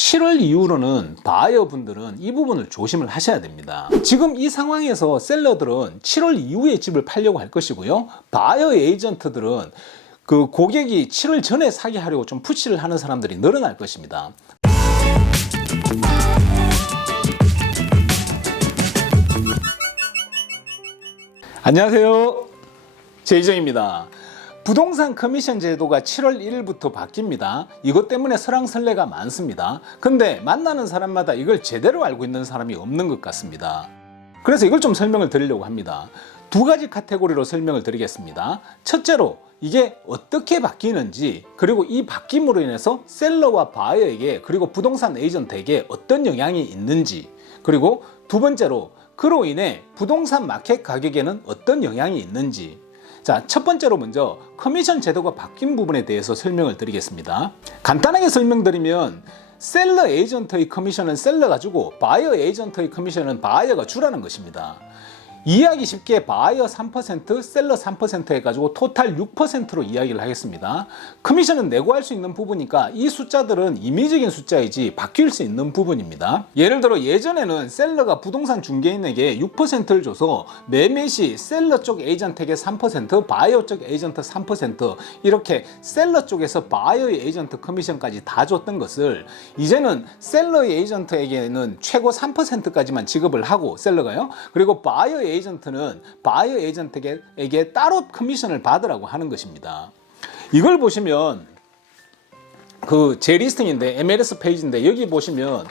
7월 이후로는 바이어 분들은 이 부분을 조심을 하셔야 됩니다. 지금 이 상황에서 셀러들은 7월 이후에 집을 팔려고 할 것이고요. 바이어 에이전트들은 그 고객이 7월 전에 사게 하려고 좀 푸시를 하는 사람들이 늘어날 것입니다. 안녕하세요, 제이정입니다. 부동산 커미션 제도가 7월 1일부터 바뀝니다. 이것 때문에 설왕설래가 많습니다. 근데 만나는 사람마다 이걸 제대로 알고 있는 사람이 없는 것 같습니다. 그래서 이걸 좀 설명을 드리려고 합니다. 두 가지 카테고리로 설명을 드리겠습니다. 첫째로 이게 어떻게 바뀌는지, 그리고 이 바뀜으로 인해서 셀러와 바이어에게, 그리고 부동산 에이전트에게 어떤 영향이 있는지, 그리고 두 번째로 그로 인해 부동산 마켓 가격에는 어떤 영향이 있는지. 자, 첫 번째로 먼저 커미션 제도가 바뀐 부분에 대해서 설명을 드리겠습니다. 간단하게 설명드리면 셀러 에이전트의 커미션은 셀러가 주고 바이어 에이전트의 커미션은 바이어가 주라는 것입니다. 이해하기 쉽게 바이어 3%, 셀러 3% 해가지고 토탈 6%로 이야기를 하겠습니다. 커미션은 내고 할 수 있는 부분이니까 이 숫자들은 임의적인 숫자이지 바뀔 수 있는 부분입니다. 예를 들어 예전에는 셀러가 부동산 중개인에게 6%를 줘서 매매 시 셀러 쪽 에이전트에게 3%, 바이어 쪽 에이전트 3% 이렇게 셀러 쪽에서 바이어의 에이전트 커미션까지 다 줬던 것을 이제는 셀러의 에이전트에게는 최고 3%까지만 지급을 하고, 셀러가요. 그리고 바이어 에이전트는 바이어 에이전트에게 따로 커미션을 받으라고 하는 것입니다. 이걸 보시면 제 리스팅인데 MLS 페이지인데 여기 보시면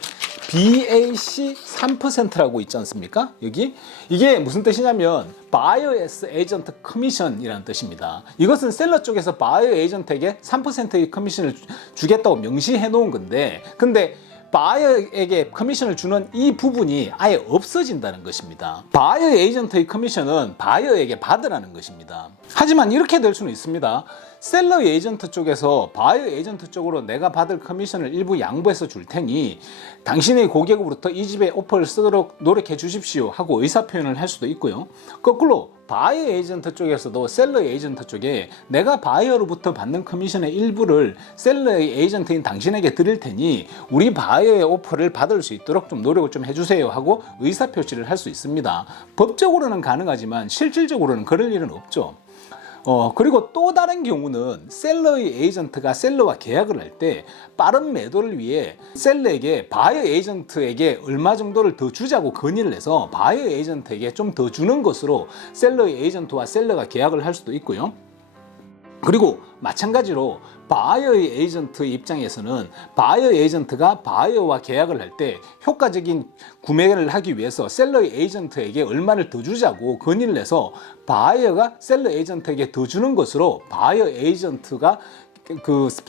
BAC 3%라고 있지 않습니까? 여기 이게 무슨 뜻이냐면 바이어 에이전트 커미션이라는 뜻입니다. 이것은 셀러 쪽에서 바이어 에이전트에게 3%의 커미션을 주겠다고 명시해 놓은 건데, 근데 바이어에게 커미션을 주는 이 부분이 아예 없어진다는 것입니다. 바이어 에이전트의 커미션은 바이어에게 받으라는 것입니다. 하지만 이렇게 될 수는 있습니다. 셀러 에이전트 쪽에서 바이어 에이전트 쪽으로 내가 받을 커미션을 일부 양보해서 줄 테니 당신의 고객으로부터 이 집에 오퍼를 쓰도록 노력해 주십시오 하고 의사표현을 할 수도 있고요. 거꾸로 바이어 에이전트 쪽에서도 셀러 에이전트 쪽에 내가 바이어로부터 받는 커미션의 일부를 셀러의 에이전트인 당신에게 드릴 테니 우리 바이어의 오퍼를 받을 수 있도록 좀 노력을 좀 해주세요 하고 의사표시를 할 수 있습니다. 법적으로는 가능하지만 실질적으로는 그럴 일은 없죠. 그리고 또 다른 경우는 셀러의 에이전트가 셀러와 계약을 할 때 빠른 매도를 위해 셀러에게 바이어 에이전트에게 얼마 정도를 더 주자고 건의를 해서 바이어 에이전트에게 좀 더 주는 것으로 셀러의 에이전트와 셀러가 계약을 할 수도 있고요. 그리고 마찬가지로 바이어의 에이전트의 입장에서는 바이어 에이전트가 바이어와 계약을 할 때 효과적인 구매를 하기 위해서 셀러의 에이전트에게 얼마를 더 주자고 건의를 해서 바이어가 셀러 에이전트에게 더 주는 것으로 바이어 에이전트가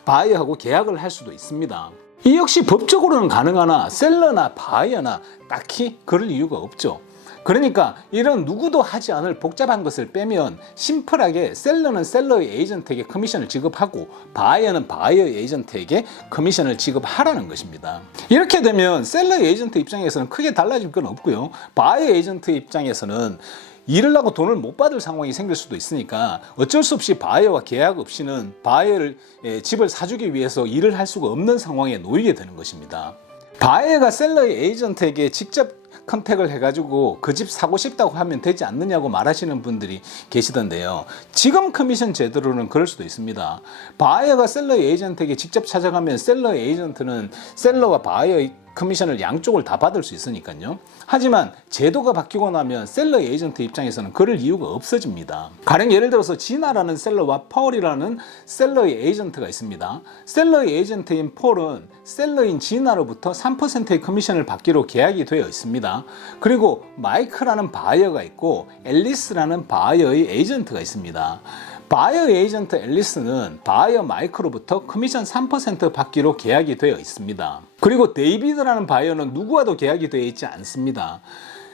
바이어하고 계약을 할 수도 있습니다. 이 역시 법적으로는 가능하나 셀러나 바이어나 딱히 그럴 이유가 없죠. 그러니까 이런 누구도 하지 않을 복잡한 것을 빼면 심플하게 셀러는 셀러의 에이전트에게 커미션을 지급하고 바이어는 바이어 에이전트에게 커미션을 지급하라는 것입니다. 이렇게 되면 셀러 에이전트 입장에서는 크게 달라질 건 없고요. 바이어 에이전트 입장에서는 일을 하고 돈을 못 받을 상황이 생길 수도 있으니까 어쩔 수 없이 바이어와 계약 없이는 바이어를 집을 사주기 위해서 일을 할 수가 없는 상황에 놓이게 되는 것입니다. 바이어가 셀러의 에이전트에게 직접 컨택을 해가지고 그 집 사고 싶다고 하면 되지 않느냐고 말하시는 분들이 계시던데요. 지금 커미션 제도로는 그럴 수도 있습니다. 바이어가 셀러 에이전트에게 직접 찾아가면 셀러 에이전트는 셀러와 바이어의 커미션을 양쪽을 다 받을 수 있으니까요. 하지만 제도가 바뀌고 나면 셀러 에이전트 입장에서는 그럴 이유가 없어집니다. 가령 예를 들어서 지나라는 셀러와 펄이라는 셀러의 에이전트가 있습니다. 셀러의 에이전트인 펄은 셀러인 지나로부터 3%의 커미션을 받기로 계약이 되어 있습니다. 그리고 마이크라는 바이어가 있고 앨리스라는 바이어의 에이전트가 있습니다. 바이어 에이전트 앨리스는 바이어 마이크로부터 커미션 3% 받기로 계약이 되어 있습니다. 그리고 데이비드라는 바이어는 누구와도 계약이 되어 있지 않습니다.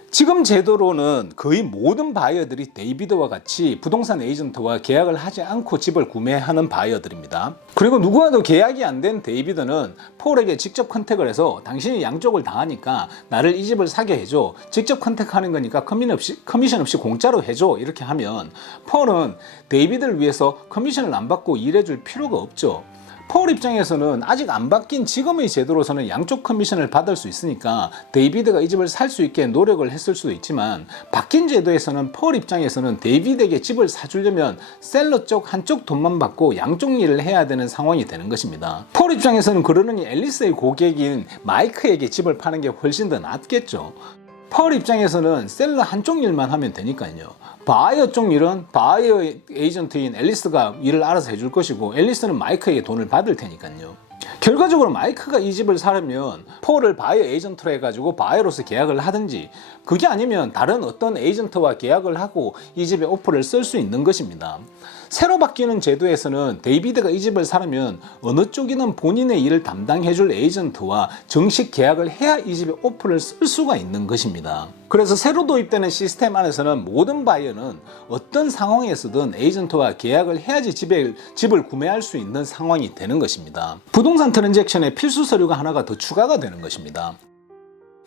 지금 제도로는 거의 모든 바이어들이 데이비드와 같이 부동산 에이전트와 계약을 하지 않고 집을 구매하는 바이어들입니다. 그리고 누구와도 계약이 안 된 데이비드는 폴에게 직접 컨택을 해서 당신이 양쪽을 다 하니까 나를 이 집을 사게 해줘, 직접 컨택하는 거니까 커미션 없이 공짜로 해줘, 이렇게 하면 폴은 데이비드를 위해서 커미션을 안 받고 일해줄 필요가 없죠. 폴 입장에서는 아직 안 바뀐 지금의 제도로서는 양쪽 커미션을 받을 수 있으니까 데이비드가 이 집을 살 수 있게 노력을 했을 수도 있지만, 바뀐 제도에서는 폴 입장에서는 데이비드에게 집을 사주려면 셀러 쪽 한쪽 돈만 받고 양쪽 일을 해야 되는 상황이 되는 것입니다. 폴 입장에서는 그러느니 앨리스의 고객인 마이크에게 집을 파는 게 훨씬 더 낫겠죠. 폴 입장에서는 셀러 한쪽 일만 하면 되니까요. 바이어 쪽 일은 바이어 에이전트인 앨리스가 일을 알아서 해줄 것이고, 앨리스는 마이크에게 돈을 받을 테니까요. 결과적으로 마이크가 이 집을 사려면 폴을 바이어 에이전트로 해가지고 바이어로서 계약을 하든지, 그게 아니면 다른 어떤 에이전트와 계약을 하고 이 집에 오퍼를 쓸 수 있는 것입니다. 새로 바뀌는 제도에서는 데이비드가 이 집을 사려면 어느 쪽이든 본인의 일을 담당해줄 에이전트와 정식 계약을 해야 이 집에 오퍼를 쓸 수가 있는 것입니다. 그래서 새로 도입되는 시스템 안에서는 모든 바이어는 어떤 상황에서든 에이전트와 계약을 해야지 집을 구매할 수 있는 상황이 되는 것입니다. 부동산 트랜잭션에 필수 서류가 하나가 더 추가가 되는 것입니다.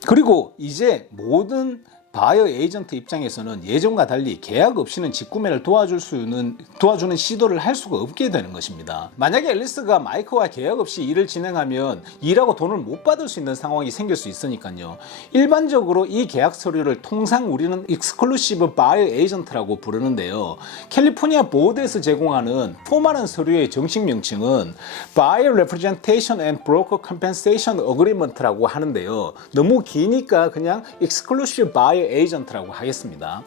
그리고 이제 모든 바이어 에이전트 입장에서는 예전과 달리 계약 없이는 직구매를 도와주는 시도를 할 수가 없게 되는 것입니다. 만약에 앨리스가 마이크와 계약 없이 일을 진행하면 일하고 돈을 못 받을 수 있는 상황이 생길 수 있으니까요. 일반적으로 이 계약 서류를 통상 우리는 익스클루시브 바이어 에이전트라고 부르는데요. 캘리포니아 보드에서 제공하는 포멀한 서류의 정식 명칭은 Buyer Representation and Broker Compensation Agreement라고 하는데요. 너무 기니까 그냥 Exclusive Buyer 에이전트라고 하겠습니다.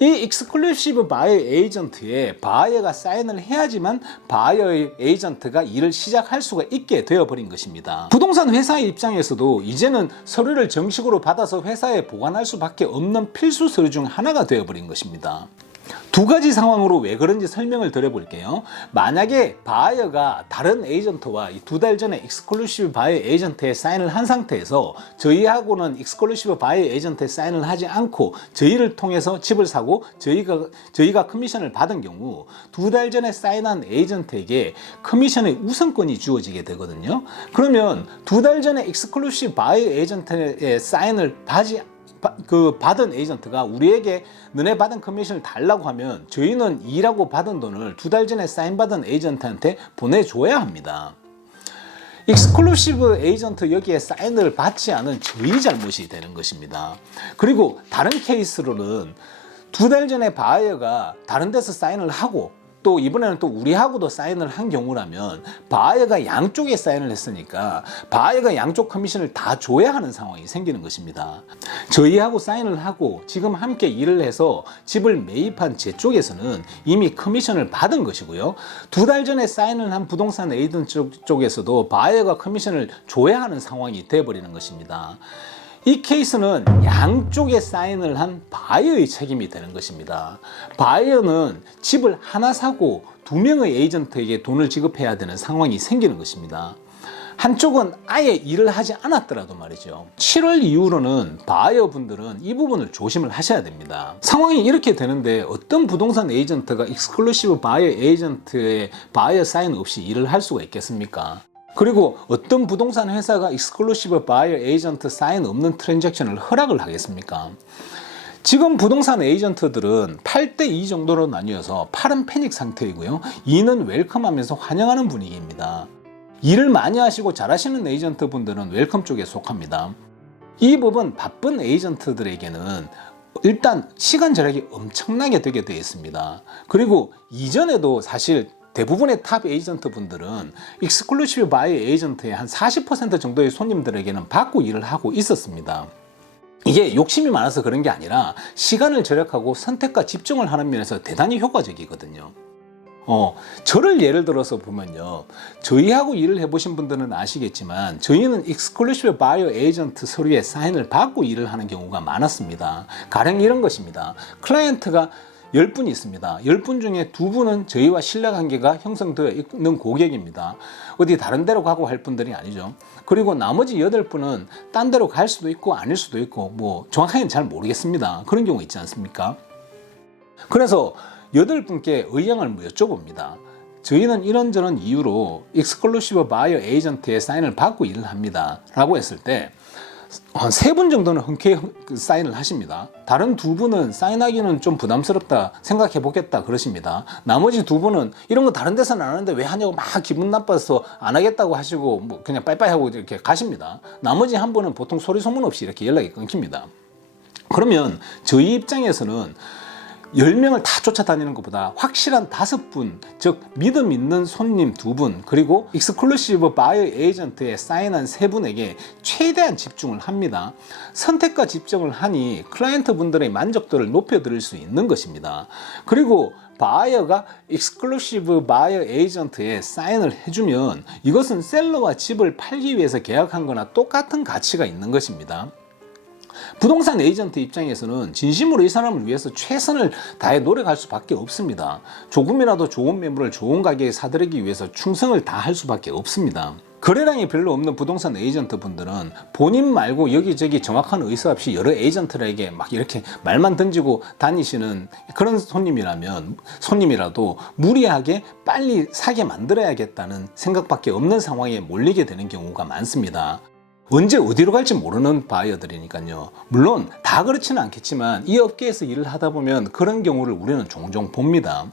이 익스클루시브 바이어 에이전트에 바이어가 사인을 해야지만 바이어 에이전트가 일을 시작할 수가 있게 되어버린 것입니다. 부동산 회사의 입장에서도 이제는 서류를 정식으로 받아서 회사에 보관할 수밖에 없는 필수 서류 중 하나가 되어버린 것입니다. 두 가지 상황으로 왜 그런지 설명을 드려볼게요. 만약에 바이어가 다른 에이전트와 두 달 전에 익스클루시브 바이어 에이전트에 사인을 한 상태에서 저희하고는 익스클루시브 바이어 에이전트에 사인을 하지 않고 저희를 통해서 집을 사고 저희가 커미션을 받은 경우 두 달 전에 사인한 에이전트에게 커미션의 우선권이 주어지게 되거든요. 그러면 두 달 전에 익스클루시브 바이어 에이전트에 사인을 받은 에이전트가 우리에게 너네 받은 커미션을 달라고 하면 저희는 일하고 받은 돈을 두 달 전에 사인받은 에이전트한테 보내줘야 합니다. 익스클루시브 에이전트 여기에 사인을 받지 않은 저희 잘못이 되는 것입니다. 그리고 다른 케이스로는 두 달 전에 바이어가 다른 데서 사인을 하고 또 이번에는 또 우리하고도 사인을 한 경우라면 바이어가 양쪽에 사인을 했으니까 바이어가 양쪽 커미션을 다 줘야 하는 상황이 생기는 것입니다. 저희하고 사인을 하고 지금 함께 일을 해서 집을 매입한 제 쪽에서는 이미 커미션을 받은 것이고요. 두 달 전에 사인을 한 부동산 에이전트 쪽에서도 바이어가 커미션을 줘야 하는 상황이 되어버리는 것입니다. 이 케이스는 양쪽에 사인을 한 바이어의 책임이 되는 것입니다. 바이어는 집을 하나 사고 두 명의 에이전트에게 돈을 지급해야 되는 상황이 생기는 것입니다. 한쪽은 아예 일을 하지 않았더라도 말이죠. 7월 이후로는 바이어 분들은 이 부분을 조심을 하셔야 됩니다. 상황이 이렇게 되는데 어떤 부동산 에이전트가 익스클루시브 바이어 에이전트의 바이어 사인 없이 일을 할 수가 있겠습니까? 그리고 어떤 부동산 회사가 익스클루시브 바이어 에이전트 사인 없는 트랜잭션을 허락을 하겠습니까? 지금 부동산 에이전트들은 8대2 정도로 나뉘어서 8은 패닉 상태이고요. 2는 웰컴하면서 환영하는 분위기입니다. 일을 많이 하시고 잘하시는 에이전트 분들은 웰컴 쪽에 속합니다. 이 법은 바쁜 에이전트들에게는 일단 시간 절약이 엄청나게 되게 되어 있습니다. 그리고 이전에도 사실 대부분의 탑 에이전트 분들은 익스클루시브 바이어 에이전트의 한 40% 정도의 손님들에게는 받고 일을 하고 있었습니다. 이게 욕심이 많아서 그런 게 아니라 시간을 절약하고 선택과 집중을 하는 면에서 대단히 효과적이거든요. 저를 예를 들어서 보면요. 저희하고 일을 해보신 분들은 아시겠지만 저희는 익스클루시브 바이어 에이전트 서류에 사인을 받고 일을 하는 경우가 많았습니다. 가령 이런 것입니다. 클라이언트가 10분이 있습니다. 10분 중에 2분은 저희와 신뢰관계가 형성되어 있는 고객입니다. 어디 다른 데로 가고 할 분들이 아니죠. 그리고 나머지 8분은 딴 데로 갈 수도 있고 아닐 수도 있고 뭐 정확하게는 잘 모르겠습니다. 그런 경우 있지 않습니까? 그래서 8분께 의향을 여쭤봅니다. 저희는 이런저런 이유로 익스클루시브 바이어 에이전트의 사인을 받고 일을 합니다. 라고 했을 때 한 3분 정도는 흔쾌히 사인을 하십니다. 다른 2분은 사인하기는 좀 부담스럽다 생각해 보겠다 그러십니다. 나머지 2분은 이런 거 다른 데서는 안 하는데 왜 하냐고 막 기분 나빠서 안 하겠다고 하시고 뭐 그냥 빠이빠이 하고 이렇게 가십니다. 나머지 한 분은 보통 소리 소문 없이 이렇게 연락이 끊깁니다. 그러면 저희 입장에서는 10명을 다 쫓아다니는 것보다 확실한 5분, 즉 믿음 있는 손님 2분, 그리고 익스클루시브 바이어 에이전트에 사인한 3분에게 최대한 집중을 합니다. 선택과 집중을 하니 클라이언트 분들의 만족도를 높여드릴 수 있는 것입니다. 그리고 바이어가 익스클루시브 바이어 에이전트에 사인을 해주면 이것은 셀러와 집을 팔기 위해서 계약한 거나 똑같은 가치가 있는 것입니다. 부동산 에이전트 입장에서는 진심으로 이 사람을 위해서 최선을 다해 노력할 수밖에 없습니다. 조금이라도 좋은 매물을 좋은 가격에 사들이기 위해서 충성을 다할 수밖에 없습니다. 거래량이 별로 없는 부동산 에이전트 분들은 본인 말고 여기저기 정확한 의사 없이 여러 에이전트에게 막 이렇게 말만 던지고 다니시는 그런 손님이라도 무리하게 빨리 사게 만들어야겠다는 생각밖에 없는 상황에 몰리게 되는 경우가 많습니다. 언제 어디로 갈지 모르는 바이어들이니까요. 물론 다 그렇지는 않겠지만 이 업계에서 일을 하다 보면 그런 경우를 우리는 종종 봅니다.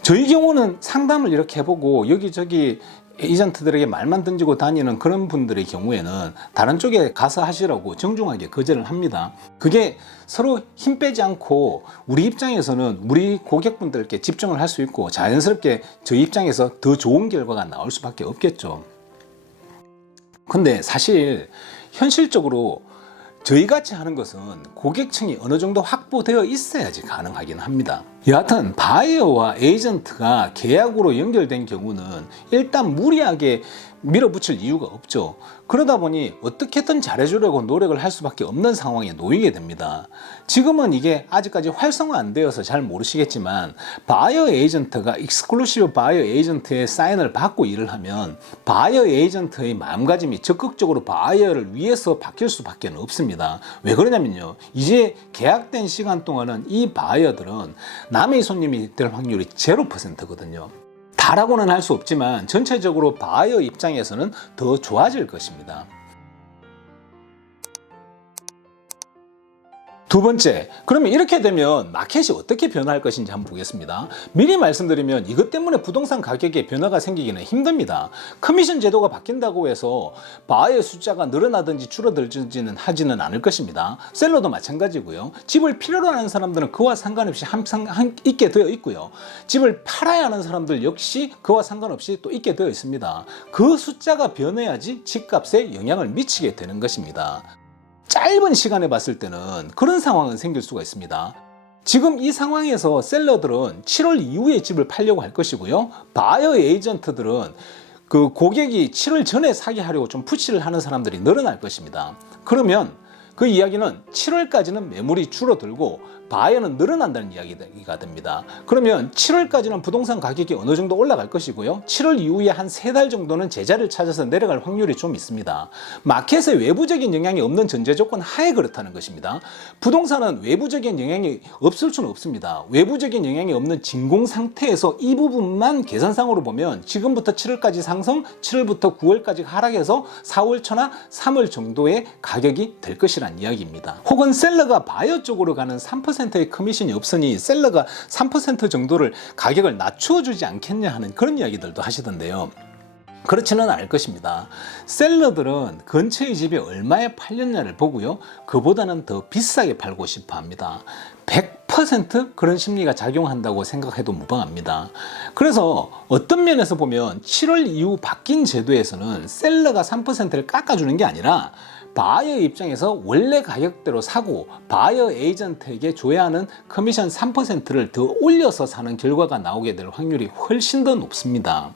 저희 경우는 상담을 이렇게 해보고 여기저기 에이전트들에게 말만 던지고 다니는 그런 분들의 경우에는 다른 쪽에 가서 하시라고 정중하게 거절을 합니다. 그게 서로 힘 빼지 않고 우리 입장에서는 우리 고객분들께 집중을 할 수 있고 자연스럽게 저희 입장에서 더 좋은 결과가 나올 수밖에 없겠죠. 근데 사실 현실적으로 저희같이 하는 것은 고객층이 어느 정도 확보되어 있어야지 가능하긴 합니다. 여하튼 바이어와 에이전트가 계약으로 연결된 경우는 일단 무리하게 밀어붙일 이유가 없죠. 그러다 보니 어떻게든 잘해주려고 노력을 할 수밖에 없는 상황에 놓이게 됩니다. 지금은 이게 아직까지 활성화 안 되어서 잘 모르시겠지만 바이어 에이전트가 익스클루시브 바이어 에이전트의 사인을 받고 일을 하면 바이어 에이전트의 마음가짐이 적극적으로 바이어를 위해서 바뀔 수밖에 없습니다. 왜 그러냐면요, 이제 계약된 시간 동안은 이 바이어들은 남의 손님이 될 확률이 0%거든요. 다라고는 할 수 없지만 전체적으로 바이어 입장에서는 더 좋아질 것입니다. 두 번째, 그러면 이렇게 되면 마켓이 어떻게 변화할 것인지 한번 보겠습니다. 미리 말씀드리면 이것 때문에 부동산 가격에 변화가 생기기는 힘듭니다. 커미션 제도가 바뀐다고 해서 바이어 숫자가 늘어나든지 줄어들지는 하지는 않을 것입니다. 셀러도 마찬가지고요. 집을 필요로 하는 사람들은 그와 상관없이 항상 있게 되어 있고요. 집을 팔아야 하는 사람들 역시 그와 상관없이 또 있게 되어 있습니다. 그 숫자가 변해야지 집값에 영향을 미치게 되는 것입니다. 짧은 시간에 봤을 때는 그런 상황은 생길 수가 있습니다. 지금 이 상황에서 셀러들은 7월 이후에 집을 팔려고 할 것이고요. 바이어 에이전트들은 그 고객이 7월 전에 사게 하려고 좀 푸시를 하는 사람들이 늘어날 것입니다. 그러면 그 이야기는 7월까지는 매물이 줄어들고 바이어는 늘어난다는 이야기가 됩니다. 그러면 7월까지는 부동산 가격이 어느 정도 올라갈 것이고요. 7월 이후에 한 3달 정도는 제자리를 찾아서 내려갈 확률이 좀 있습니다. 마켓에 외부적인 영향이 없는 전제 조건 하에 그렇다는 것입니다. 부동산은 외부적인 영향이 없을 수는 없습니다. 외부적인 영향이 없는 진공 상태에서 이 부분만 계산상으로 보면 지금부터 7월까지 상승, 7월부터 9월까지 하락해서 4월 초나 3월 정도의 가격이 될 것이란 이야기입니다. 혹은 셀러가 바이어 쪽으로 가는 3%의 커미션이 없으니 셀러가 3% 정도를 가격을 낮추어 주지 않겠냐 하는 그런 이야기들도 하시던데요. 그렇지는 않을 것입니다. 셀러들은 근처의 집이 얼마에 팔렸냐를 보고요, 그보다는 더 비싸게 팔고 싶어 합니다. 100% 그런 심리가 작용한다고 생각해도 무방합니다. 그래서 어떤 면에서 보면 7월 이후 바뀐 제도에서는 셀러가 3%를 깎아주는 게 아니라 바이어 입장에서 원래 가격대로 사고 바이어 에이전트에게 줘야 하는 커미션 3%를 더 올려서 사는 결과가 나오게 될 확률이 훨씬 더 높습니다.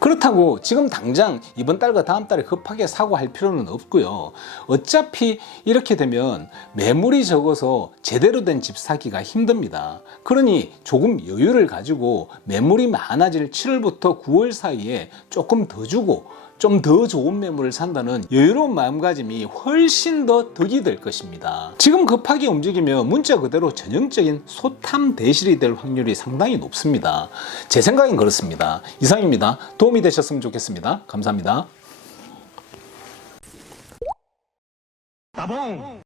그렇다고 지금 당장 이번 달과 다음 달에 급하게 사고 할 필요는 없고요. 어차피 이렇게 되면 매물이 적어서 제대로 된 집 사기가 힘듭니다. 그러니 조금 여유를 가지고 매물이 많아질 7월부터 9월 사이에 조금 더 주고 좀 더 좋은 매물을 산다는 여유로운 마음가짐이 훨씬 더 덕이 될 것입니다. 지금 급하게 움직이면 문자 그대로 전형적인 소탐 대실이 될 확률이 상당히 높습니다. 제 생각엔 그렇습니다. 이상입니다. 도움이 되셨으면 좋겠습니다. 감사합니다. 따봉!